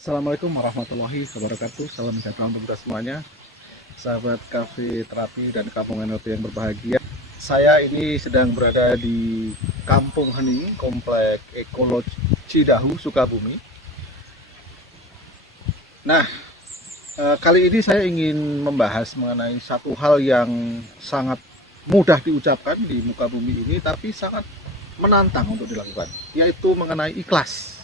Assalamualaikum warahmatullahi wabarakatuh. Salam sejahtera untuk kita semuanya, sahabat Cafe Terapi dan Kampung NLP yang berbahagia. Saya ini sedang berada di Kampung Hening, Komplek Ekologi Cidahu, Sukabumi. Nah, kali ini saya ingin membahas mengenai satu hal yang sangat mudah diucapkan di muka bumi ini, tapi sangat menantang untuk dilakukan, yaitu mengenai ikhlas.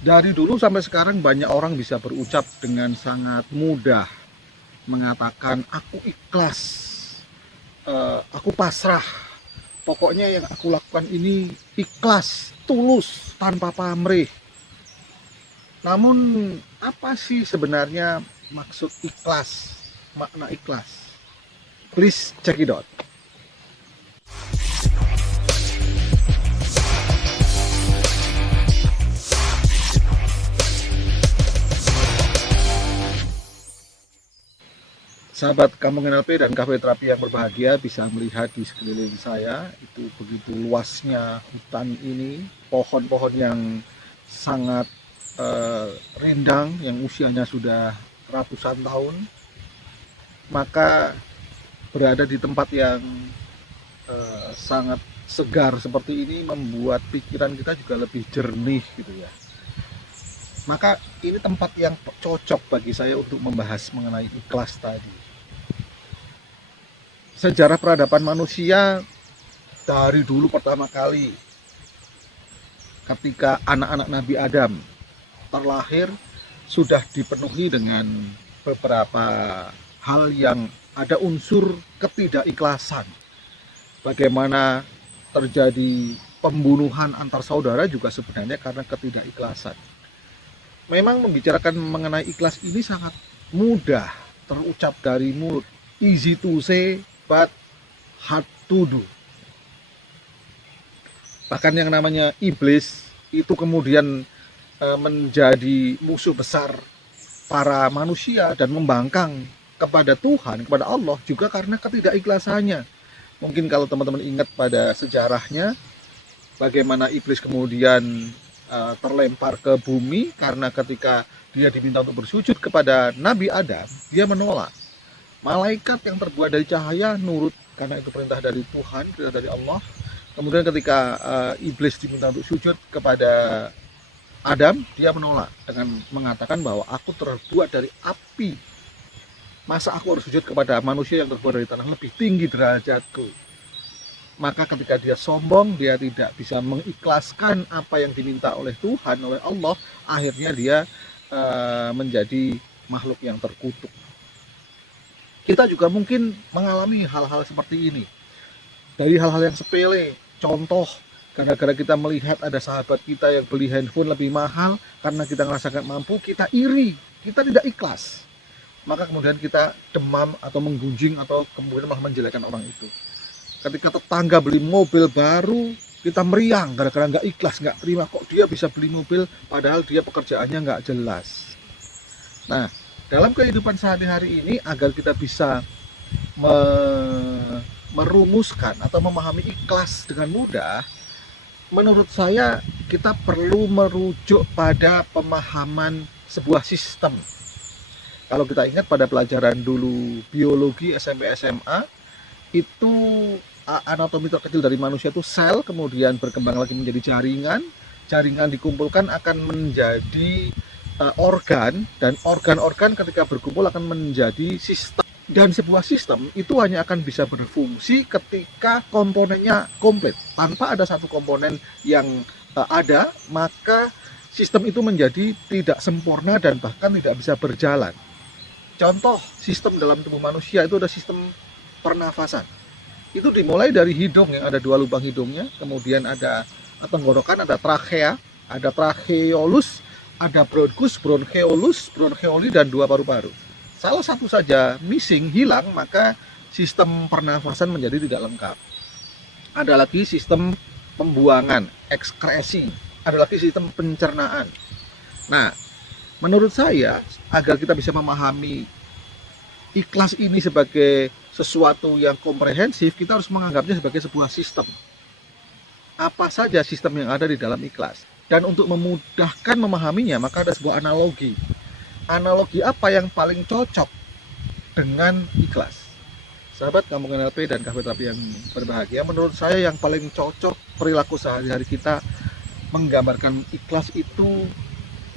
Dari dulu sampai sekarang banyak orang bisa berucap dengan sangat mudah, mengatakan aku ikhlas, aku pasrah, pokoknya yang aku lakukan ini ikhlas, tulus, tanpa pamrih. Namun apa sih sebenarnya maksud ikhlas, makna ikhlas? Please check it out. Sahabat Kampung NLP dan Cafe Terapi yang berbahagia bisa melihat di sekeliling saya itu begitu luasnya hutan ini, pohon-pohon yang sangat rindang yang usianya sudah ratusan tahun. Maka berada di tempat yang sangat segar seperti ini membuat pikiran kita juga lebih jernih gitu ya. Maka ini tempat yang cocok bagi saya untuk membahas mengenai ikhlas tadi. Sejarah peradaban manusia dari dulu pertama kali ketika anak-anak Nabi Adam terlahir sudah dipenuhi dengan beberapa hal yang ada unsur ketidakikhlasan. Bagaimana terjadi pembunuhan antar saudara juga sebenarnya karena ketidakikhlasan. Memang membicarakan mengenai ikhlas ini sangat mudah terucap dari mulut, easy to say but hard to do. Bahkan yang namanya iblis itu kemudian menjadi musuh besar para manusia dan membangkang kepada Tuhan, kepada Allah juga karena ketidakikhlasannya. Mungkin kalau teman-teman ingat pada sejarahnya bagaimana iblis kemudian terlempar ke bumi karena ketika dia diminta untuk bersujud kepada Nabi Adam, dia menolak. Malaikat yang terbuat dari cahaya nurut karena itu perintah dari Tuhan, perintah dari Allah. Kemudian ketika iblis diminta untuk sujud kepada Adam, dia menolak dengan mengatakan bahwa aku terbuat dari api. Masa aku harus sujud kepada manusia yang terbuat dari tanah, lebih tinggi derajatku. Maka ketika dia sombong, dia tidak bisa mengikhlaskan apa yang diminta oleh Tuhan, oleh Allah. Akhirnya dia menjadi makhluk yang terkutuk. Kita juga mungkin mengalami hal-hal seperti ini. Dari hal-hal yang sepele, contoh, gara-gara kita melihat ada sahabat kita yang beli handphone lebih mahal, karena kita ngerasakan mampu, kita iri, kita tidak ikhlas. Maka kemudian kita demam atau menggunjing atau kemudian malah menjelekkan orang itu. Ketika tetangga beli mobil baru, kita meriang gara-gara nggak ikhlas, nggak terima kok dia bisa beli mobil padahal dia pekerjaannya nggak jelas. Nah, dalam kehidupan sehari-hari ini agar kita bisa merumuskan atau memahami ikhlas dengan mudah, menurut saya kita perlu merujuk pada pemahaman sebuah sistem. Kalau kita ingat pada pelajaran dulu biologi SMP SMA, itu anatomi terkecil dari manusia itu sel, kemudian berkembang lagi menjadi jaringan, jaringan dikumpulkan akan menjadi organ, dan organ-organ ketika berkumpul akan menjadi sistem. Dan sebuah sistem itu hanya akan bisa berfungsi ketika komponennya komplit. Tanpa ada satu komponen yang ada, maka sistem itu menjadi tidak sempurna dan bahkan tidak bisa berjalan. Contoh sistem dalam tubuh manusia itu ada sistem pernafasan. Itu dimulai dari hidung yang ada 2 lubang hidungnya, kemudian ada tenggorokan, ada trakea, ada tracheolus, ada bronkus, broncheolus, broncheoli, dan 2 paru-paru. Salah satu saja missing, hilang, maka sistem pernafasan menjadi tidak lengkap. Ada lagi sistem pembuangan, ekskresi. Ada lagi sistem pencernaan. Nah, menurut saya, agar kita bisa memahami ikhlas ini sebagai sesuatu yang komprehensif, kita harus menganggapnya sebagai sebuah sistem. Apa saja sistem yang ada di dalam ikhlas? Dan untuk memudahkan memahaminya, maka ada sebuah analogi. Analogi apa yang paling cocok dengan ikhlas? Sahabat Kampung NLP dan Cafe Terapi yang berbahagia, menurut saya yang paling cocok perilaku sehari-hari kita menggambarkan ikhlas itu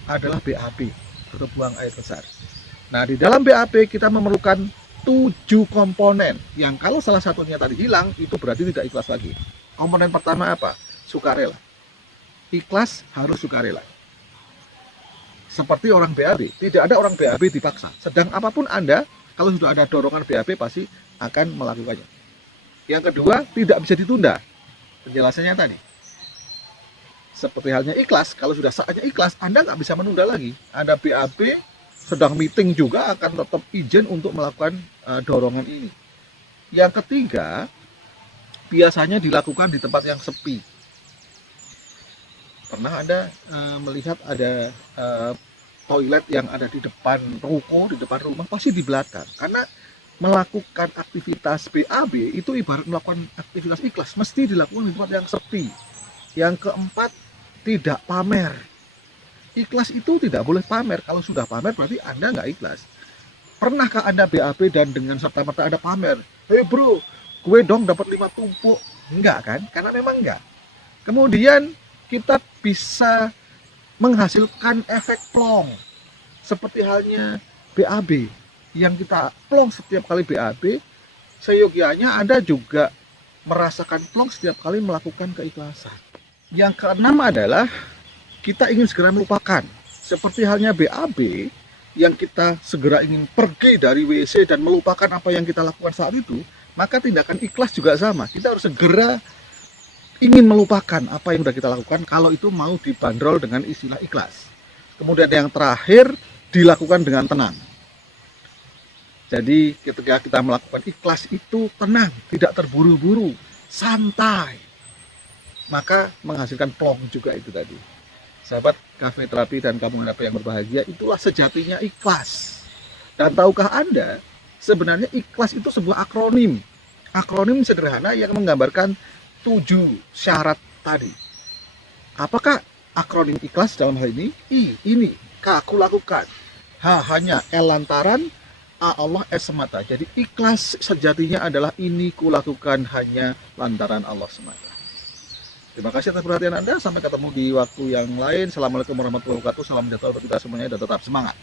adalah BAB, atau buang air besar. Nah, di dalam BAB kita memerlukan 7 komponen yang kalau salah satunya tadi hilang, itu berarti tidak ikhlas lagi. Komponen pertama apa? Sukarela. Ikhlas harus sukarela. Seperti orang BAB, tidak ada orang BAB dipaksa. Sedang apapun Anda, kalau sudah ada dorongan BAB pasti akan melakukannya. Yang kedua, tidak bisa ditunda. Penjelasannya tadi. Seperti halnya ikhlas, kalau sudah saatnya ikhlas, Anda nggak bisa menunda lagi. Ada BAB, sedang meeting juga akan tetap izin untuk melakukan dorongan ini. Yang ketiga, biasanya dilakukan di tempat yang sepi. Pernah Anda melihat ada toilet yang ada di depan ruko, di depan rumah, pasti di belakang. Karena melakukan aktivitas BAB itu ibarat melakukan aktivitas ikhlas, mesti dilakukan di tempat yang sepi. Yang keempat, tidak pamer. Ikhlas itu tidak boleh pamer. Kalau sudah pamer berarti Anda nggak ikhlas. Pernahkah Anda BAB dan dengan serta-merta Anda pamer? Hei bro, gue dong dapat 5 tumpuk. Enggak kan? Karena memang enggak. Kemudian kita bisa menghasilkan efek plong. Seperti halnya BAB. Yang kita plong setiap kali BAB, seyogianya Anda juga merasakan plong setiap kali melakukan keikhlasan. Yang keenam adalah kita ingin segera melupakan. Seperti halnya BAB, yang kita segera ingin pergi dari WC dan melupakan apa yang kita lakukan saat itu, maka tindakan ikhlas juga sama. Kita harus segera ingin melupakan apa yang sudah kita lakukan kalau itu mau dibanderol dengan istilah ikhlas. Kemudian yang terakhir, dilakukan dengan tenang. Jadi ketika kita melakukan ikhlas itu tenang, tidak terburu-buru, santai. Maka menghasilkan plong juga itu tadi. Sahabat Cafe Terapi dan Kampung NLP yang berbahagia, itulah sejatinya ikhlas. Dan tahukah Anda, sebenarnya ikhlas itu sebuah akronim. Akronim sederhana yang menggambarkan 7 syarat tadi. Apakah akronim ikhlas dalam hal ini? I, ini, K, aku lakukan. H, hanya, L, lantaran, A, Allah, S, semata. Jadi ikhlas sejatinya adalah ini kulakukan hanya lantaran Allah semata. Terima kasih atas perhatian Anda. Sampai ketemu di waktu yang lain. Assalamualaikum warahmatullahi wabarakatuh. Salam sejahtera untuk kita semuanya dan tetap semangat.